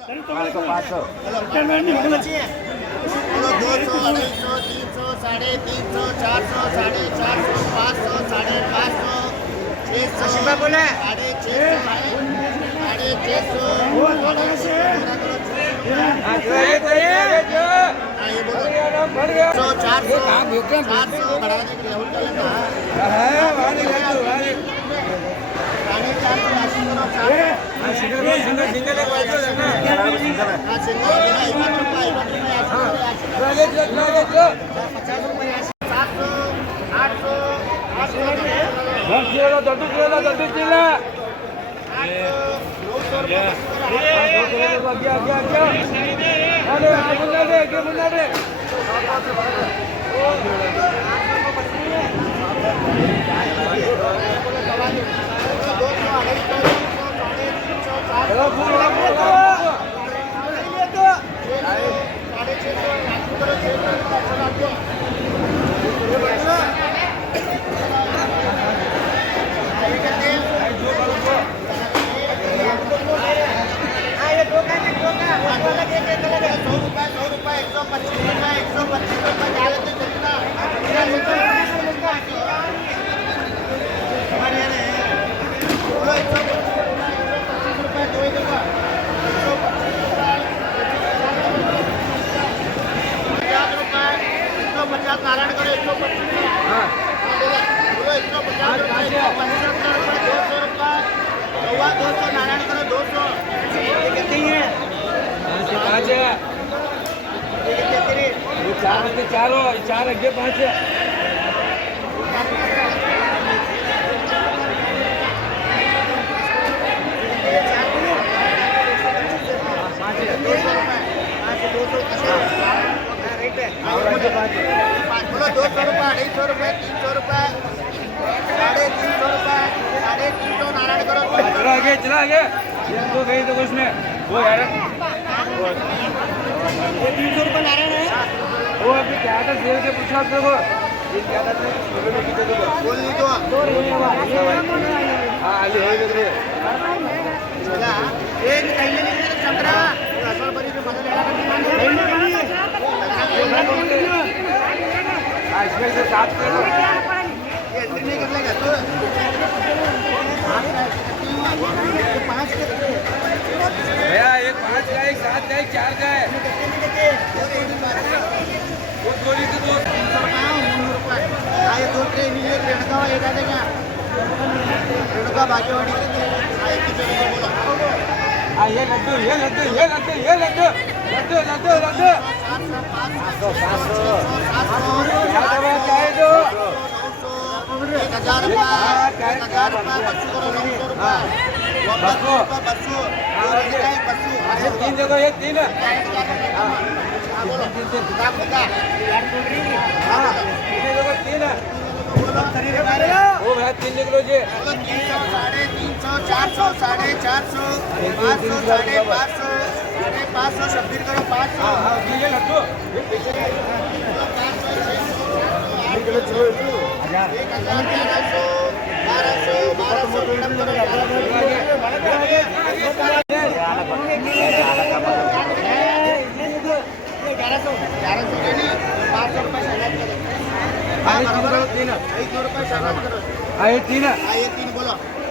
500 500 200 250 300 350 400 450 500 550 600 बोला 150 नारायण करो 200 नारायण करो 200 कितनी है 5 है ये 4 आगे 5 है बोलो 200 रुपये 250 रुपये 300 रुपये 350 रुपये 350 नारायण करो चला आगे तो गई तो कुछ नहीं वो यार 300 रुपये नारायण है वो अभी क्या था सेल के पूछा तेरे ये क्या था बोल नहीं तो हाँ आली है किधर चला एक कहीं नहीं चक्रा असल बड़ी में बदल इसमें से 7 करो ये एंट्री नहीं कर लेगा तो 5 भैया एक 5 का एक 7 का एक 4 का है वो गोली से 2 ये 2 ट्रेन ये रेणुका एक आ देगा रेणुका भाग्यवाड़ी ये लड्डू चाहे दो 1000 रुपये 1000 रुपये बच्चों ये 3 जगह ये 3 वो भैया 3 निकलो जी 300 400 450 500 550 शब्बीर करो 500 ये लड्डू 3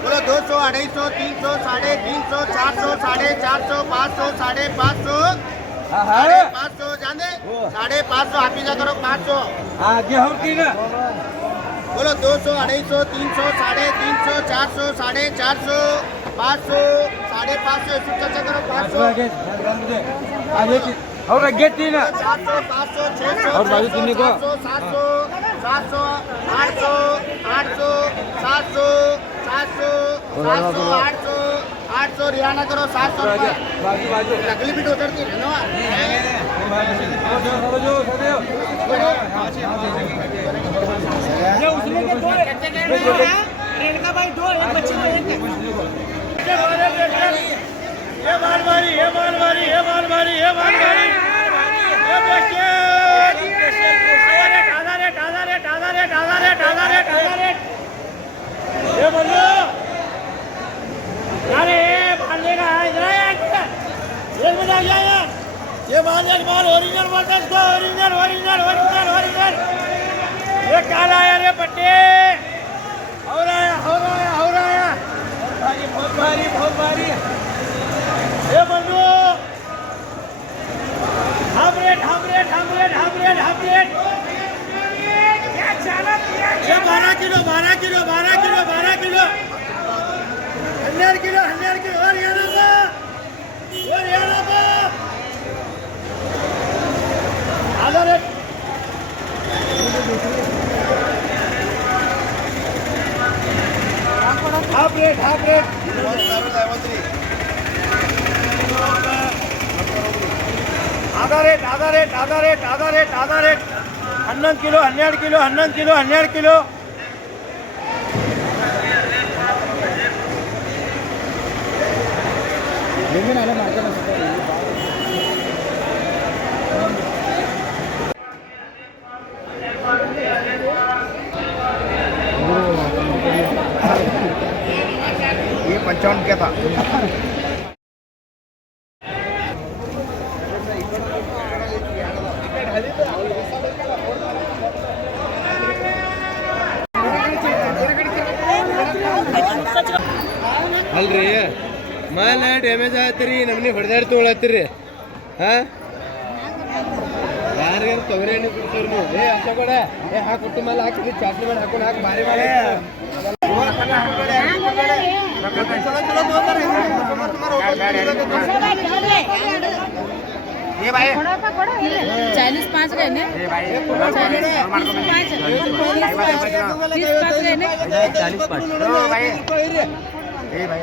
बोलो 200 250 300 350 400 450 500 550 550 जान दे 550 हाफिजा करो 500 आगे हम 3 बोलो 200 250 300 350 400 450 500 550 इसको चर्चा करो 500 और आगे 3 400 500 600 और बाजू 3 को 700 700 800 800 700 700 700 800 800 रियाना करो 700 रुपये बाजू अगली बीट उतरती है ना रेणुका भाई 2 एक बच्ची को एक ये मालवारी ये मालवारी ये मालवारी ये मालवारी ये बच्चे ये बोलो अरे भाग लेगा इधर ये काला आया रे पट्टे हो रहा है बहुत भारी ये बंधु हाफ रेट क्या चाला किया ये 12 किलो 100 किलो और ये आधा रेट हाफ रेट आधा रेट 11 किलो 12 किलो ये 55 क्या था ಅಲ್ರಿ ಮಾಲ್ ಡ್ಯಾಮೇಜ್ ಆಯ್ತರಿ ನಮ್ಮನೆ ಹೊಡೆದಾಡಿ ತೊಗೊಳತ್ತೀರಿ ಹಾಂ ಯಾರಿಗಾರು ತೊಗರಿ ಎಣ್ಣೆ ಕೊಡ್ತೀರಿ ನೀವು ಅಷ್ಟ ಕೊಡ ಹಾಕಿ ಕೊಟ್ಟು ಮೇಲೆ ಹಾಕಿದ್ರಿ ಚಾಟ್ನಿ ಮಾಡಿ ಹಾಕೊಂಡು ಹಾಕಿ ಭಾರಿ ಮಾಡಿ ये भाई 40-5 गए ने 40-5 गए ने 40-5 भाई ए भाई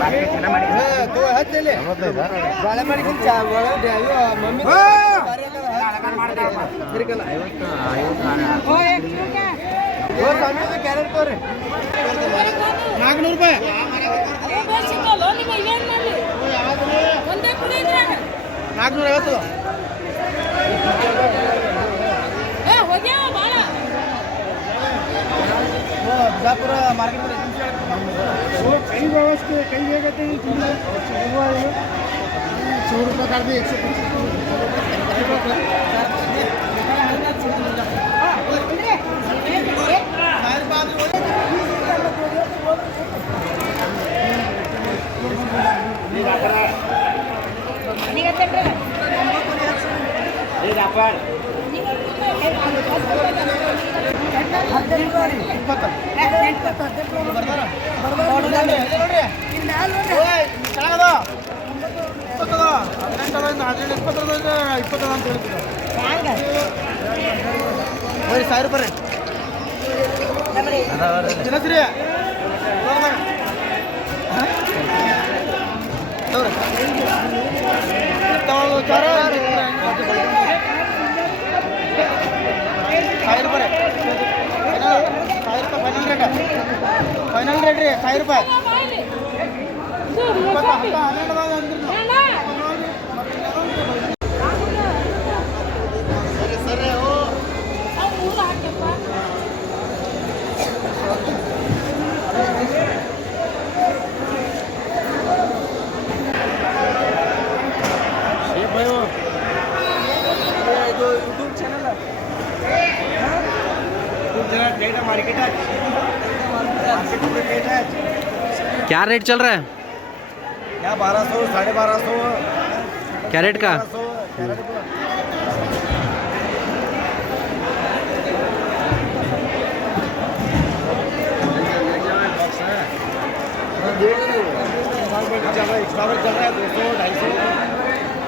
बाकी चना ಮಾಡಿ तो हाथ ले ಬಾಳೆ ಮಾಡಿ ಚಾ ಒಳಗೆ ಡ್ಯಾಯೋ ಮಮ್ಮಿ ಅಲಂಕಾರ ಮಾಡ್ತಾರೆ ತಿರ್ಕಲ್ಲ 50 ಓ एक किलो क्या ಓ ಸಾಮಿ ಕ್ಯಾರೆಟ್ ತೋರಿ 400 ರೂಪಾಯಿ अरे बस चलो नहीं भैया माली ಒಂದೇ ಕುಡಿ ಇದ್ರಾಗ 450 ए हो गया बाಳ वो बिजापुर मार्केट में वो कई व्यवस्था कई जगह पे 100 रुपये कर दी 100 ರೂಪಾಯಿ ಜನಶ್ರೀ ಫೈನಲ್ ರೇಟ್ ರೀ 100 ರೂಪಾಯಿ क्या रेट चल रहा है क्या 1200 1250 क्या रेट का 200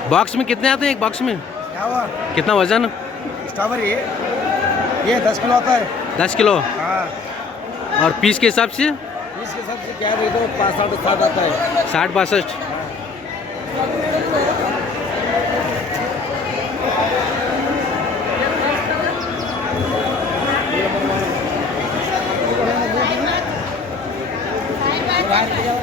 बॉक्स में कितने आते हैं एक बॉक्स में क्या हुआ कितना वजन स्ट्रॉबेरी ये 10 किलो आता है 10 किलो हाँ और पीस के हिसाब से इसके हिसाब से क्या दे दो 5-7 आता है 60-62 बाहर